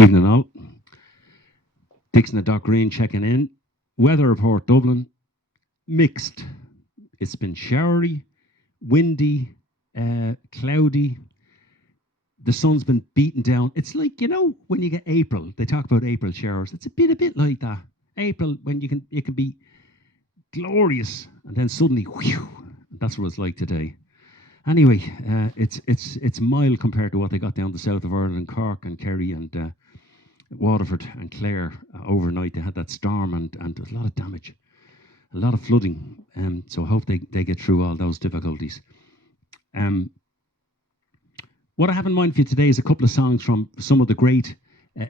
Evening all. Dixon and Doc Green checking in. Weather report Dublin, mixed. It's been showery, windy, cloudy. The sun's been beaten down. It's like, when you get April, they talk about April showers. It's a bit like that. April, when it can be glorious, and then suddenly, whew, that's what it's like today. Anyway, it's mild compared to what they got down the south of Ireland, Cork and Kerry and Waterford and Clare overnight. They had that storm and there was a lot of damage, a lot of flooding. So I hope they get through all those difficulties. What I have in mind for you today is a couple of songs from some of the great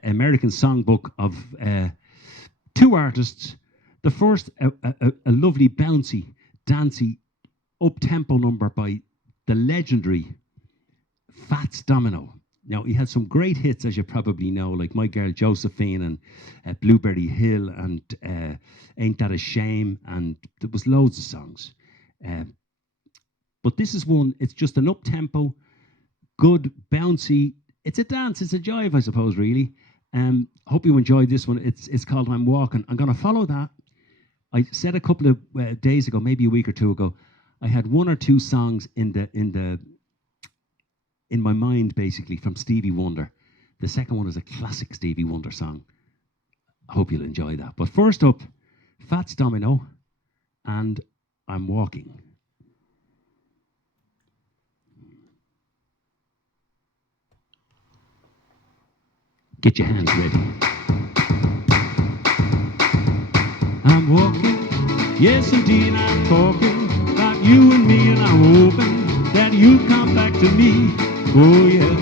American songbook of two artists. The first, a lovely, bouncy, dancey, up-tempo number by the legendary Fats Domino. Now, he had some great hits, as you probably know, like My Girl Josephine and Blueberry Hill and Ain't That a Shame, and there was loads of songs. But this is one, it's just an up-tempo, good, bouncy, it's a dance, it's a jive, I suppose, really. Hope you enjoyed this one. It's called I'm Walking. I'm going to follow that. I said a couple of days ago, maybe a week or two ago, I had one or two songs in my mind, basically, from Stevie Wonder. The second one is a classic Stevie Wonder song. I hope you'll enjoy that. But first up, Fats Domino and I'm Walking. Get your hands ready. I'm walking, yes indeed I'm talking about you and me, and I'm hoping that you'll come back to me. Oh yeah,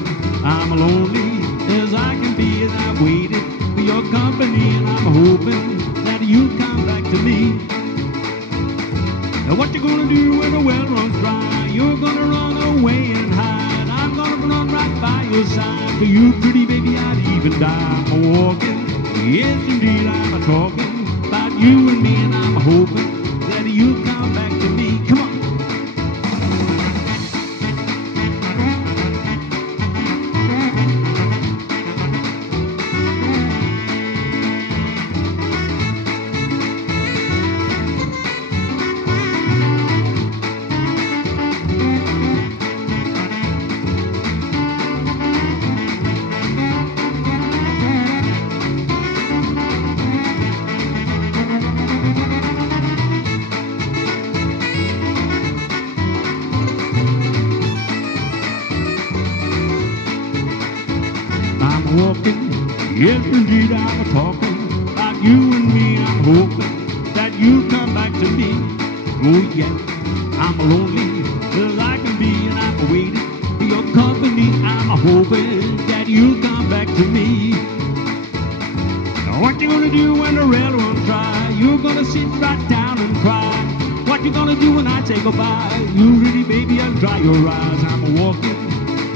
I'm lonely as I can be, as I've waited for your company, and I'm hoping that you'll come back to me. Now what you gonna do when the well runs dry? You're gonna run away and hide. I'm gonna run right by your side. For you, pretty baby, I'd even die. I'm walking, yes indeed I'm talking about you and me, and I'm hoping that you'll come back to me. Come on. Walking, yes indeed I'm talking about you and me. I'm hoping that you come back to me. Oh yeah, I'm lonely as I can be, and I've waited for your company. I'm hoping that you come back to me. Now what you gonna do when the railroad's dry? You're gonna sit right down and cry. What you gonna do when I say goodbye? You really, baby, I'll dry your eyes. I'm walking,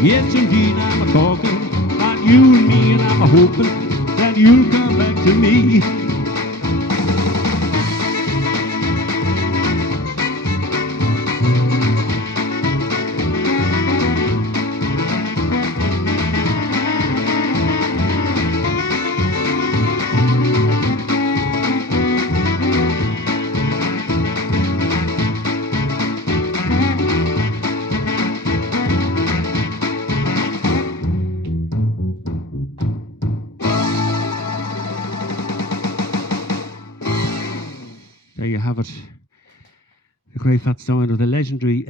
yes indeed I'm talking you and me, and I'm hoping that you'll come back to me. There you have it. The great Fats Domino, the legendary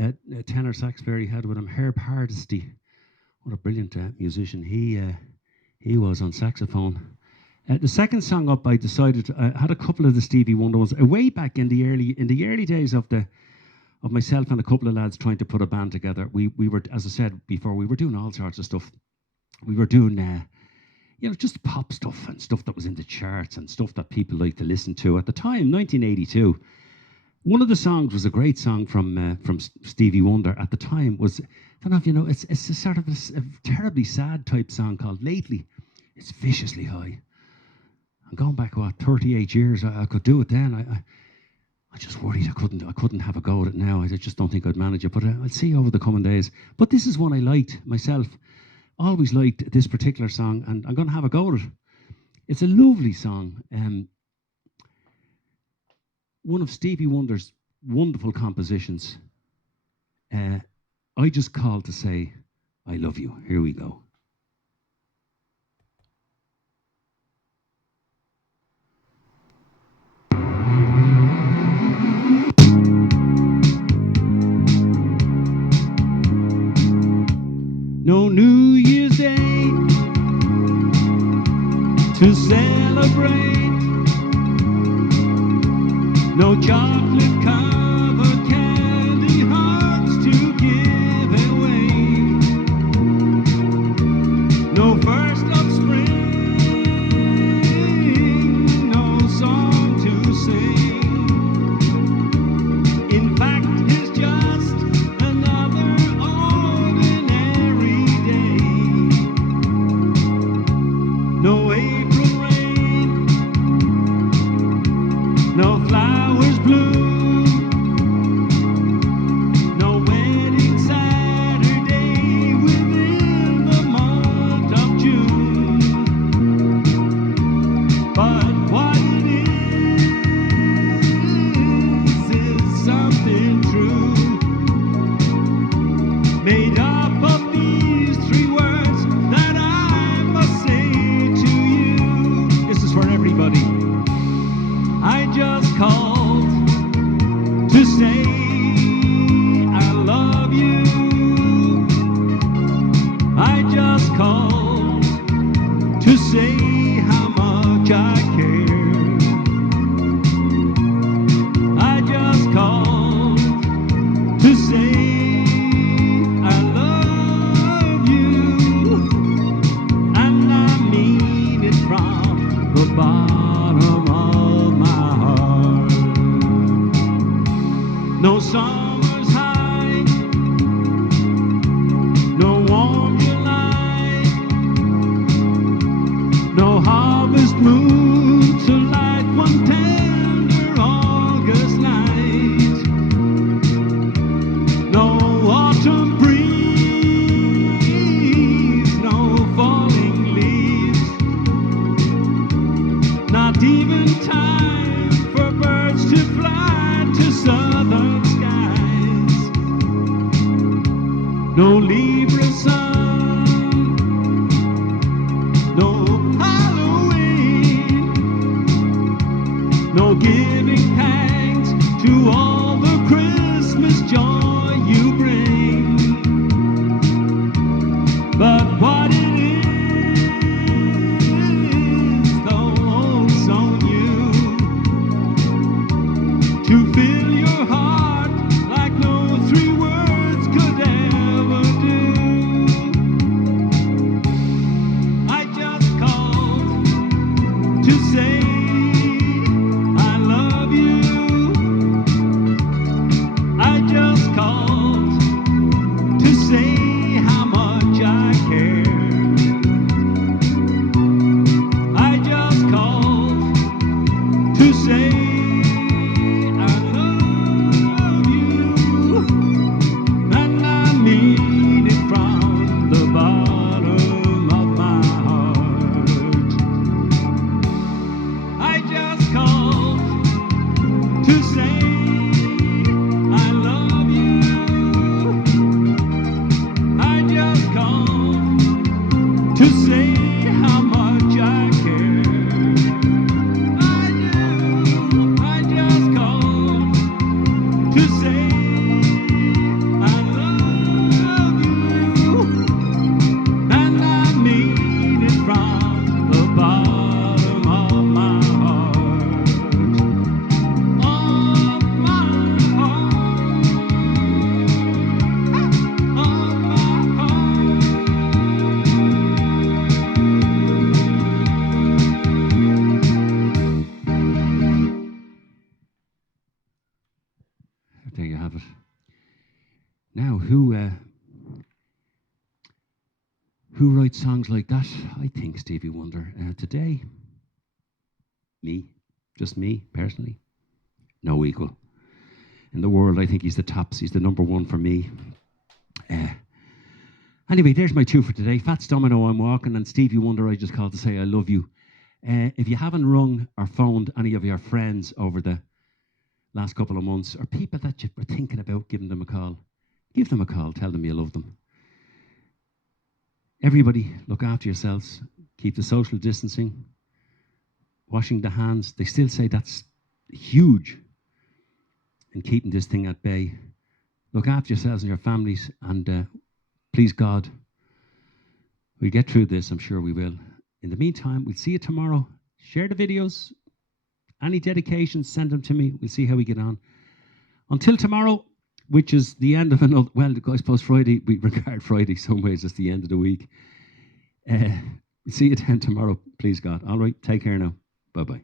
tenor sax player he had with him, Herb Hardesty. What a brilliant musician he was on saxophone. The second song up, I decided I had a couple of the Stevie Wonder ones way back in the early days of myself and a couple of lads trying to put a band together. We were, as I said before, we were doing all sorts of stuff. We were doing just pop stuff and stuff that was in the charts and stuff that people liked to listen to. At the time, 1982, one of the songs was a great song from Stevie Wonder. At the time was, I don't know if you know, it's a sort of a terribly sad type song called Lately. It's viciously high. I'm going back, 38 years. I could do it then. I just worried I couldn't have a go at it now. I just don't think I'd manage it. But I'll see over the coming days. But this is one I liked myself. always liked this particular song, and I'm going to have a go at it. It's a lovely song. One of Stevie Wonder's wonderful compositions. I just called to say, I love you. Here we go. No New Year's Day to celebrate, no chocolate covered candy hearts to give away, no first of spring, no song to sing. In fact, it's just another ordinary day. No April rain, no flowers bloom, no wedding Saturday within the month of June. But what it is something true, made up of these three words that I must say to you. This is for everybody. I just called to say I love you. I just called to say how much I care. I just called to say I love you, and I mean it from the bottom of my heart. No summer's high, no warm July, no harvest moon to light one tender August night, no autumn breeze, no falling leaves, not even time for birds to fly to southern skies, no Libra sun, no Halloween, no giving thanks to all the Christmas joy you bring. But what it is, though so new, to fill your heart like no three words could ever do. I just called to say I love you. I just called to say how much I care. I just called to say I love you, and I mean it from the bottom of my heart. I just called to say I love you. I just called to say how much I care. I do. I just called to say I love you, and I mean it from the bottom of my heart. Of my heart. Of my heart. There you have it. Now, who writes songs like that? I think Stevie Wonder. Today, me, just me personally, no equal in the world. I think he's the tops. He's the number one for me. Anyway, there's my two for today. Fats Domino, I'm walking, and Stevie Wonder, I just called to say I love you. If you haven't rung or phoned any of your friends over the last couple of months, or people that you were thinking about giving them a call, give them a call, tell them you love them. Everybody, look after yourselves, keep the social distancing, washing the hands. They still say that's huge in keeping this thing at bay. Look after yourselves and your families, and please God, we'll get through this. I'm sure we will. In the meantime, we'll see you tomorrow. Share the videos. Any dedications, send them to me. We'll see how we get on. Until tomorrow, which is the end of another, well, I suppose Friday, we regard Friday some ways as the end of the week. We'll see you then tomorrow, please God. All right, take care now. Bye-bye.